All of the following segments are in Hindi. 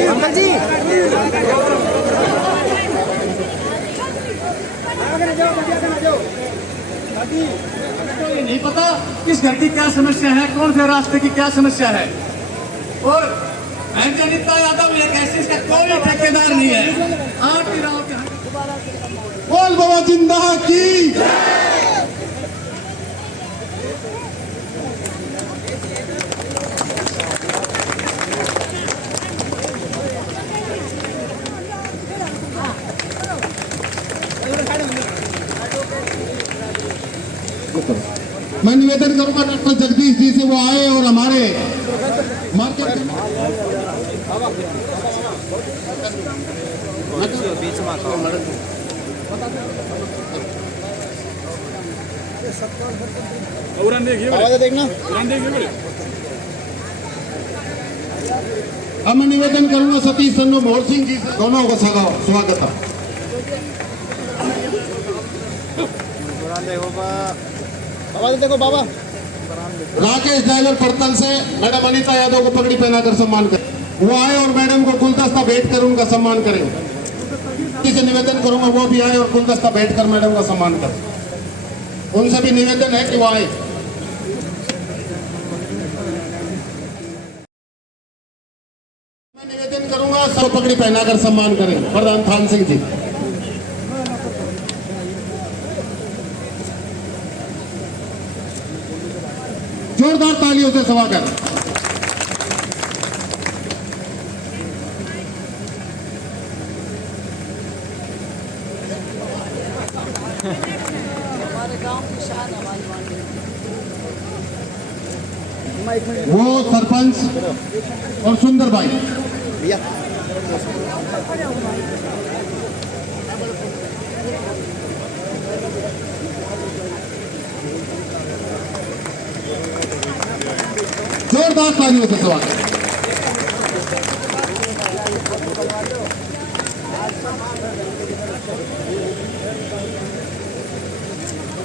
अंकल जी नहीं पता किस घर की क्या समस्या है, कौन से रास्ते की क्या समस्या है। और अनिता यादव एक ऐसी, इसका कोई ठेकेदार नहीं है। आप ही रहो बोल बाबा जिंदा की। मैं निवेदन करूंगा डॉक्टर जगदीश जी से वो आए और हमारे मार्केट देखना। अब मैं निवेदन करूंगा सतीश सन्नू मोहन सिंह जी से, दोनों का स्वागत है। बाबा देखो बाबा। राकेश ड्राइवर पर्तल से मैडम अनीता यादव को पगड़ी पहनाकर सम्मान करें। वो आए और मैडम को गुलदस्ता भेंट कर उनका सम्मान करें। किसी निवेदन करूंगा वो भी आए और गुलदस्ता भेंट कर मैडम का सम्मान करें। उनसे भी निवेदन है कि वो आए। मैं निवेदन करूंगा सब पगड़ी पहनाकर सम्मान करें। प्रधान थान सिंह जी, जोरदार तालियों से स्वागत। वो सरपंच और सुंदर भाई जोरदार तालियों से स्वागत।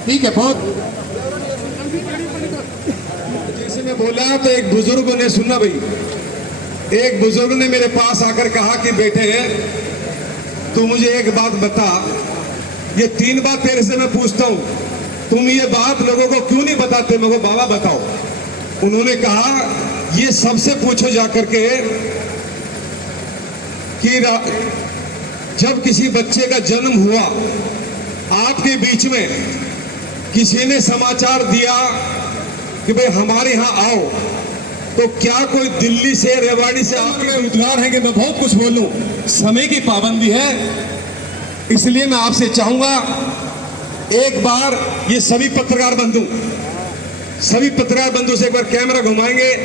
ठीक है, बहुत जैसे मैं बोला तो एक बुजुर्ग ने सुना भाई। एक बुजुर्ग ने मेरे पास आकर कहा कि बेटे तू मुझे एक बात बता, ये 3 बात तेरे से मैं पूछता हूं, तुम ये बात लोगों को क्यों नहीं बताते? मेरे को बाबा बताओ। उन्होंने कहा ये सबसे पूछो जाकर के कि जब किसी बच्चे का जन्म हुआ, आपके बीच में किसी ने समाचार दिया कि भाई हमारे यहाँ आओ, तो क्या कोई दिल्ली से रेवाड़ी से आपके उम्मीदवार हैं कि मैं बहुत कुछ बोलूं? समय की पाबंदी है, इसलिए मैं आपसे चाहूंगा एक बार ये सभी पत्रकार बंधु से एक बार कैमरा घुमाएंगे,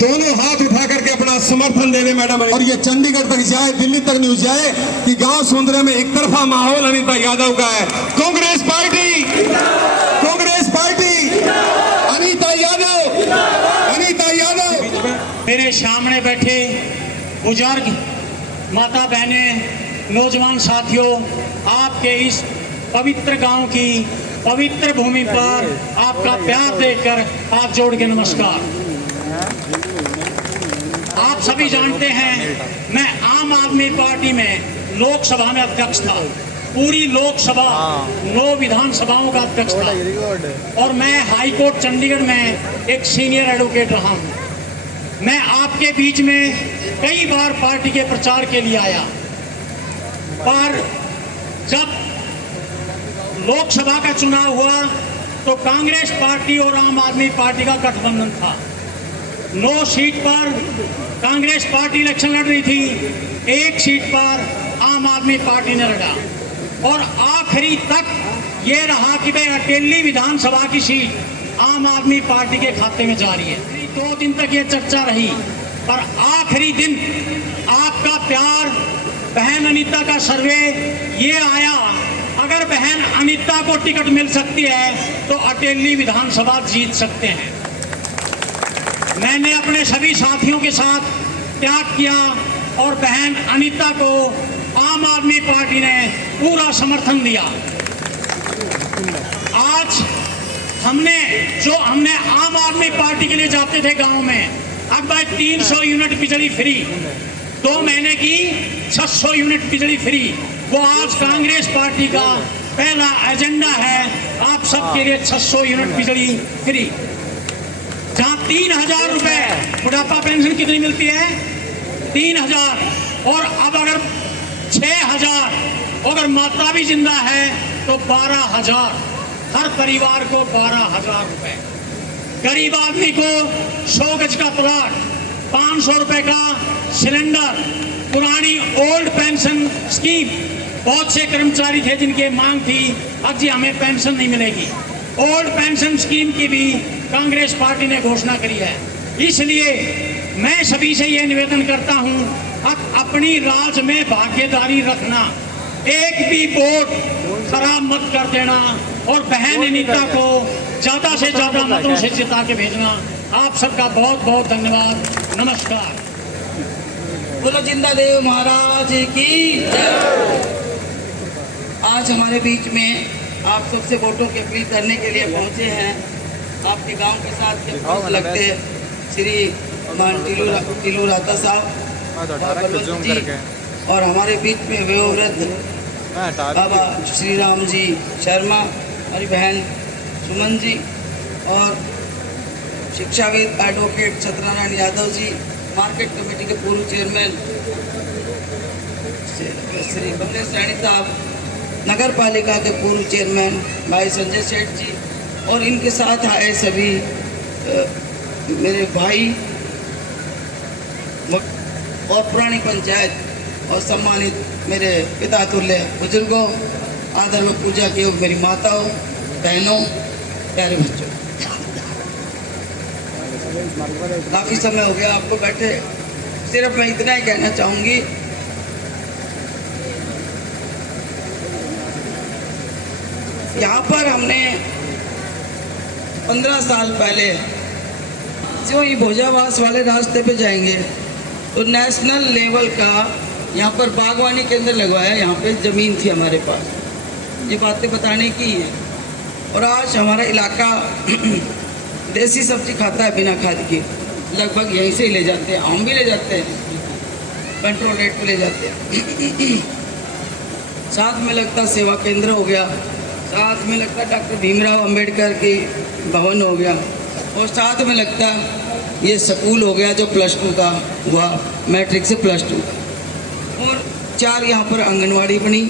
दोनों हाथ उठा करके अपना समर्थन दे दें मैडम। और ये चंडीगढ़ तक जाए, दिल्ली तक न्यूज जाए कि गांव सुंदरा में एक तरफा माहौल अनीता यादव का है। कांग्रेस पार्टी, अनीता यादव। मेरे सामने बैठे बुजुर्ग, माता बहने, नौजवान साथियों, आपके इस पवित्र गांव की पवित्र भूमि पर आपका प्यार देखकर हाथ जोड़ के नमस्कार। आप सभी जानते हैं मैं आम आदमी पार्टी में लोकसभा में अध्यक्ष था। पूरी लोकसभा 9 विधानसभाओं का अध्यक्ष था और मैं हाई कोर्ट चंडीगढ़ में एक सीनियर एडवोकेट रहा हूं। मैं आपके बीच में कई बार पार्टी के प्रचार के लिए आया, पर जब लोकसभा का चुनाव हुआ तो कांग्रेस पार्टी और आम आदमी पार्टी का गठबंधन था। 9 सीट पर कांग्रेस पार्टी इलेक्शन लड़ रही थी, 1 सीट पर आम आदमी पार्टी ने लड़ा और आखिरी तक ये रहा कि भाई अकेली विधानसभा की सीट आम आदमी पार्टी के खाते में जा रही है। 2 दिन तक ये चर्चा रही पर आखिरी दिन आपका प्यार, बहन अनीता का सर्वे ये आया, अगर बहन अनीता को टिकट मिल सकती है तो अटेली विधानसभा जीत सकते हैं। मैंने अपने सभी साथियों के साथ त्याग किया और बहन अनीता को आम आदमी पार्टी ने पूरा समर्थन दिया। आज हमने आम आदमी पार्टी के लिए जाते थे गांव में, अब भाई 300 यूनिट बिजली फ्री, 2 महीने की 600 यूनिट बिजली फ्री, वो आज कांग्रेस पार्टी का पहला एजेंडा है, आप सबके लिए 600 यूनिट बिजली फ्री। जहां 3000 रुपए बुढ़ापा पेंशन कितनी मिलती है? 3000, और अब अगर 6000, अगर माता भी जिंदा है तो 12000, हर परिवार को 12000 रुपए। गरीब आदमी को 100 गज का प्लॉट, 500 रुपए का सिलेंडर। पुरानी ओल्ड पेंशन स्कीम, बहुत से कर्मचारी थे जिनकी मांग थी अब जी हमें पेंशन नहीं मिलेगी, ओल्ड पेंशन स्कीम की भी कांग्रेस पार्टी ने घोषणा करी है। इसलिए मैं सभी से ये निवेदन करता हूं, अब अपनी राज में भागीदारी रखना, एक भी वोट खराब मत कर देना और बहन अनीता को ज्यादा से ज्यादा मतों से जिता के भेजना। आप सबका बहुत बहुत धन्यवाद। नमस्कार। बोलो जिंदा देव महाराज की जय। आज हमारे बीच में आप सबसे वोटों की अपील करने के लिए पहुंचे हैं। आपके गांव के साथ के लगते हैं श्री मान टीलू राता साहब जी, और हमारे बीच में वयोवृद्ध बाबा श्री राम जी शर्मा, हमारी बहन सुमन जी, और शिक्षाविद advocate Satyanarayan Yadav ji, market committee के पूर्व चेयरमैन श्री कमलेश सैनी साहब, नगर पालिका के पूर्व चेयरमैन भाई संजय सेठ जी, और इनके साथ आए सभी मेरे भाई और पुरानी पंचायत और सम्मानित मेरे पिता तुल्य बुजुर्गों, आदर व पूजा के योग मेरी माताओं, बहनों, प्यारे बच्चों। काफ़ी समय हो गया आपको बैठे, सिर्फ मैं इतना ही कहना चाहूँगी, यहाँ पर हमने 15 साल पहले जो ये भोजावास वाले रास्ते पे जाएंगे तो नेशनल लेवल का यहाँ पर बागवानी केंद्र लगवाया, यहाँ पे ज़मीन थी हमारे पास, ये बातें बताने की है। और आज हमारा इलाका देसी सब्जी खाता है बिना खाद की, लगभग यहीं से ही ले जाते हैं, आम भी ले जाते हैं, कंट्रोल रेट पे ले जाते हैं। साथ में लगता सेवा केंद्र हो गया, साथ में लगता डॉक्टर भीमराव अंबेडकर की भवन हो गया, और साथ में लगता ये स्कूल हो गया जो +2 का हुआ, मैट्रिक से +2, और 4 यहाँ पर आंगनवाड़ी बनी,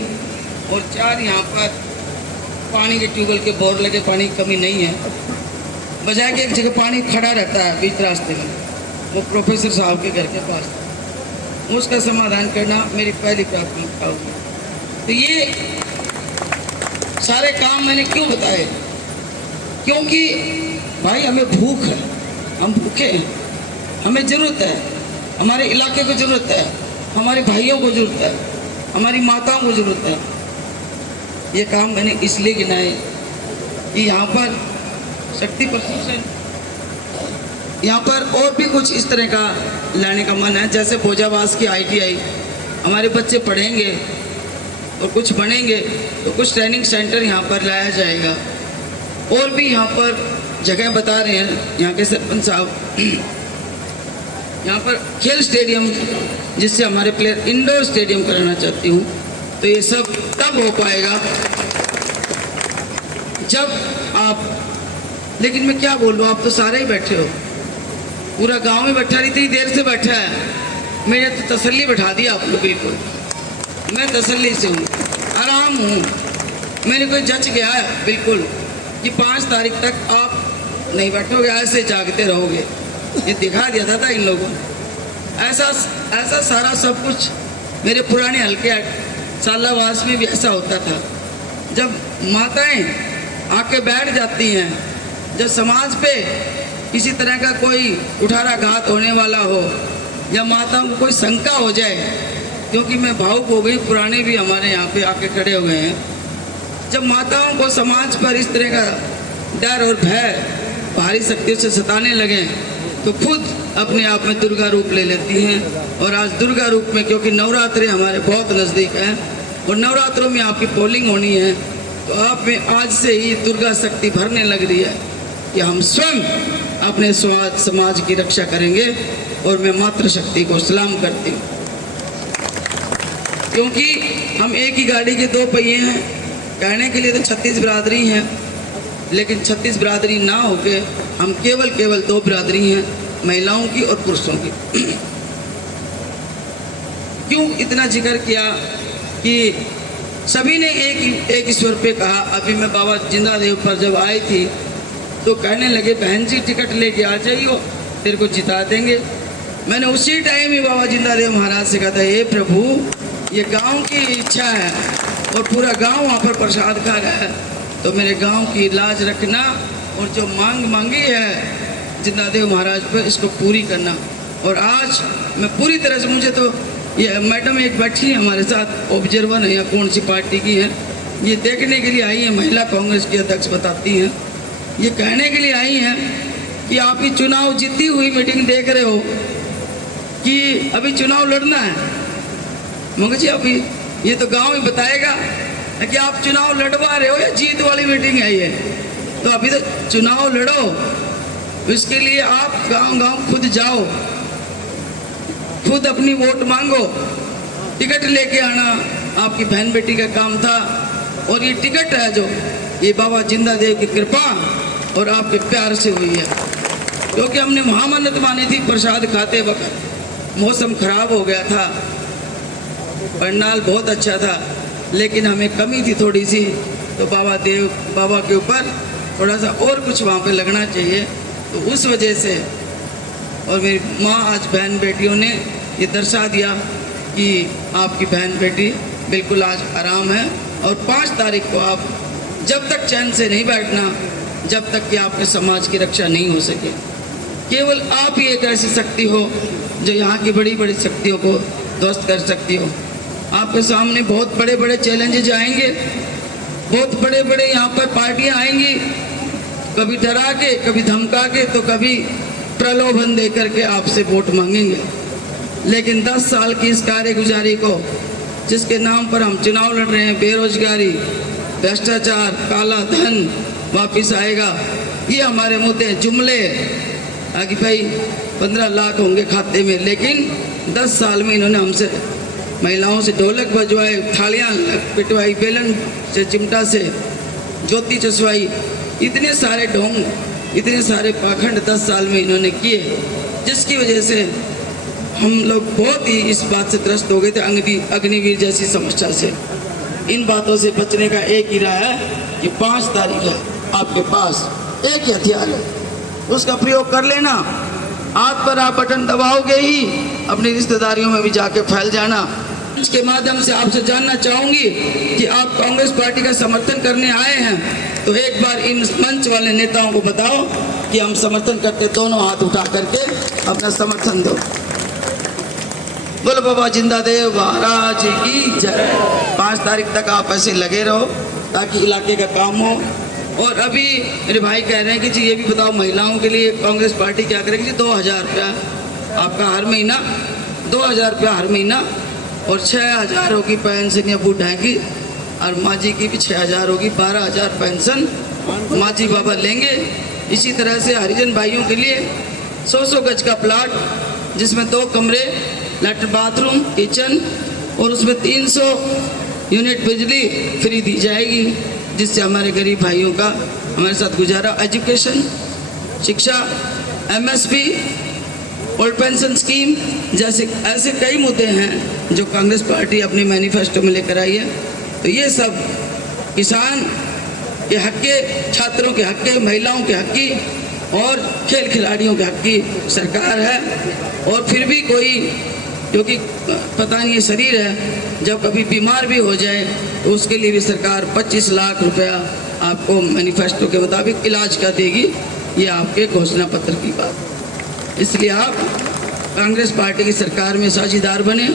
और 4 यहाँ पर पानी के ट्यूबवेल के बोर लगे, पानी की कमी नहीं है, बजाय कि एक जगह पानी खड़ा रहता है बीच रास्ते में, वो प्रोफेसर साहब के घर के पास, उसका समाधान करना मेरी पहली प्राथमिकता होगी। तो ये सारे काम मैंने क्यों बताए? क्योंकि भाई हमें भूख है, हम भूखे हैं, हमें ज़रूरत है, हमारे इलाके को ज़रूरत है, हमारे भाइयों को ज़रूरत है, हमारी माताओं को ज़रूरत है। ये काम मैंने इसलिए गिनाए कि यहाँ पर शक्ति प्रशिक्षण, यहाँ पर और भी कुछ इस तरह का लाने का मन है, जैसे भोजावास की ITI, हमारे बच्चे पढ़ेंगे और कुछ बनेंगे तो कुछ ट्रेनिंग सेंटर यहाँ पर लाया जाएगा। और भी यहाँ पर जगह बता रहे हैं यहाँ के सरपंच साहब, यहाँ पर खेल स्टेडियम, जिससे हमारे प्लेयर इंडोर स्टेडियम कराना चाहती हूँ। तो ये सब तब हो पाएगा जब आप, लेकिन मैं क्या बोल रहा हूँ, आप तो सारे ही बैठे हो, पूरा गांव में बैठा, इतनी देर से बैठा है, मैंने तो तसल्ली बैठा दिया आप लोग, बिल्कुल मैं तसल्ली से हूँ, आराम हूँ, मैंने कोई जज गया है बिल्कुल कि 5 तारीख तक आप नहीं बैठोगे, ऐसे जागते रहोगे, ये दिखा दिया था इन लोगों ने। ऐसा सारा सब कुछ मेरे पुराने हल्के सालावास में भी ऐसा होता था। जब माताएं आके बैठ जाती हैं, जब समाज पे किसी तरह का कोई कुठाराघात होने वाला हो, या माताओं को कोई शंका हो जाए, क्योंकि मैं भावुक हो गई, पुराने भी हमारे यहाँ पे आके खड़े हो गए हैं। जब माताओं को समाज पर इस तरह का डर और भय बाहरी शक्तियों से सताने लगे तो खुद अपने आप में दुर्गा रूप ले लेती हैं। और आज दुर्गा रूप में, क्योंकि नवरात्रे हमारे बहुत नज़दीक हैं और नवरात्रों में आपकी पोलिंग होनी है, तो आप में आज से ही दुर्गा शक्ति भरने लग रही है कि हम स्वयं अपने समाज की रक्षा करेंगे। और मैं मातृशक्ति को सलाम करती हूँ, क्योंकि हम एक ही गाड़ी के दो पहिए हैं। कहने के लिए तो 36 बिरादरी हैं, लेकिन 36 बिरादरी ना होके हम केवल 2 बिरादरी हैं, महिलाओं की और पुरुषों की। क्यों इतना जिक्र किया कि सभी ने एक ईश्वर पे कहा। अभी मैं बाबा जिंदादेव पर जब आई थी तो कहने लगे, बहन जी टिकट लेके आ जाइयो, तेरे को जिता देंगे। मैंने उसी टाइम ही बाबा जिंदादेव महाराज से कहा था, हे प्रभु, ये गांव की इच्छा है और पूरा गांव वहाँ पर प्रसाद खा रहा है, तो मेरे गांव की लाज रखना और जो मांग मांगी है जिंदादेव महाराज पर, इसको पूरी करना। और आज मैं पूरी तरह से, मुझे तो ये मैडम एक बैठी है हमारे साथ, ऑब्जर्वर है या कौन सी पार्टी की है, ये देखने के लिए आई है, महिला कांग्रेस की अध्यक्ष बताती हैं, ये कहने के लिए आई हैं कि आप ही चुनाव जीती हुई मीटिंग देख रहे हो कि अभी चुनाव लड़ना है। मगर जी अभी ये तो गांव ही बताएगा कि आप चुनाव लड़वा रहे हो या जीत वाली मीटिंग है ये। तो अभी तो चुनाव लड़ो, इसके लिए आप गांव खुद जाओ, खुद अपनी वोट मांगो, टिकट लेके आना आपकी बहन बेटी का काम था। और ये टिकट है जो ये बाबा जिंदादेव की कृपा और आपके प्यार से हुई है, क्योंकि हमने महामन्नत मानी थी प्रसाद खाते वक्त। मौसम खराब हो गया था, पंडाल बहुत अच्छा था, लेकिन हमें कमी थी थोड़ी सी, तो बाबा के ऊपर थोड़ा सा और कुछ वहाँ पे लगना चाहिए, तो उस वजह से। और मेरी माँ आज बहन बेटियों ने ये दर्शा दिया कि आपकी बहन बेटी बिल्कुल आज आराम है। और 5 तारीख को आप जब तक चैन से नहीं बैठना जब तक कि आपके समाज की रक्षा नहीं हो सके। केवल आप ही एक ऐसी शक्ति हो जो यहाँ की बड़ी बड़ी शक्तियों को ध्वस्त कर सकती हो। आपके सामने बहुत बड़े बड़े चैलेंजेज आएंगे, बहुत बड़े बड़े यहाँ पर पार्टियाँ आएंगी, कभी डरा के, कभी धमका के, तो कभी प्रलोभन दे करके आपसे वोट मांगेंगे। लेकिन 10 साल की इस कार्यगुजारी को, जिसके नाम पर हम चुनाव लड़ रहे हैं, बेरोजगारी, भ्रष्टाचार, काला धन वापिस आएगा, ये हमारे मुद्दे जुमले कि भाई 15 लाख होंगे खाते में। लेकिन 10 साल में इन्होंने हमसे महिलाओं से ढोलक बजवाए, थालियाँ पिटवाई, बेलन से, चिमटा से ज्योति चसवाई, इतने सारे ढोंग, इतने सारे पाखंड 10 साल में इन्होंने किए, जिसकी वजह से हम लोग बहुत ही इस बात से त्रस्त हो गए थे, अग्निवीर जैसी समस्या से। इन बातों से बचने का एक ही राह है कि 5 तारीख है, आपके पास एक ही हथियार है, उसका प्रयोग कर लेना। हाथ पर आप बटन दबाओगे ही अपनी रिश्तेदारियों में भी जाके फैल जाना। इसके माध्यम से आपसे जानना चाहूँगी कि आप कांग्रेस पार्टी का समर्थन करने आए हैं, तो एक बार इन मंच वाले नेताओं को बताओ कि हम समर्थन करते, दोनों हाथ उठा करके अपना समर्थन दो। बोलो बाबा जिंदादेव महाराज की जय। 5 तारीख तक आप ऐसे लगे रहो ताकि इलाके का काम हो। और अभी मेरे भाई कह रहे हैं कि जी ये भी बताओ महिलाओं के लिए कांग्रेस पार्टी क्या करेगी। जी 2000 रुपया आपका हर महीना, 2000 रुपया हर महीना, और 6000 होगी पेंशन या बूढ़ा की, और माँ जी की भी 6000 होगी, 12000 पेंशन माँ जी बाबा लेंगे। इसी तरह से हरिजन भाइयों के लिए 100 गज का प्लाट, जिसमें 2 कमरे, लैट्रिन, बाथरूम, किचन, और उसमें 300 यूनिट बिजली फ्री दी जाएगी, जिससे हमारे गरीब भाइयों का हमारे साथ गुजारा, एजुकेशन, शिक्षा, MSP, ओल्ड पेंशन स्कीम जैसे ऐसे कई मुद्दे हैं जो कांग्रेस पार्टी अपने मैनिफेस्टो में लेकर आई है। तो ये सब किसान के हक के, छात्रों के हक के, महिलाओं के हक की और खेल खिलाड़ियों के हक की सरकार है। और फिर भी कोई, क्योंकि पता नहीं ये शरीर है, जब कभी बीमार भी हो जाए तो उसके लिए भी सरकार 25 लाख रुपया आपको मैनिफेस्टो के मुताबिक इलाज का देगी। ये आपके घोषणा पत्र की बात, इसलिए आप कांग्रेस पार्टी की सरकार में साझीदार बने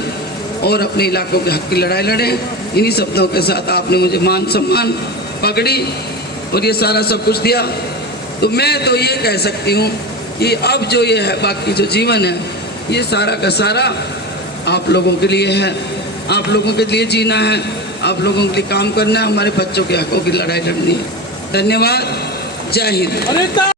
और अपने इलाकों के हक की लड़ाई लड़ें। इन्हीं शब्दों के साथ आपने मुझे मान सम्मान, पगड़ी और ये सारा सब कुछ दिया। तो मैं तो ये कह सकती हूँ कि अब जो ये है बाकी जो जीवन है ये सारा का सारा आप लोगों के लिए है। आप लोगों के लिए जीना है, आप लोगों के लिए काम करना है, हमारे बच्चों के हकों की लड़ाई लड़नी है। धन्यवाद। जय हिंद।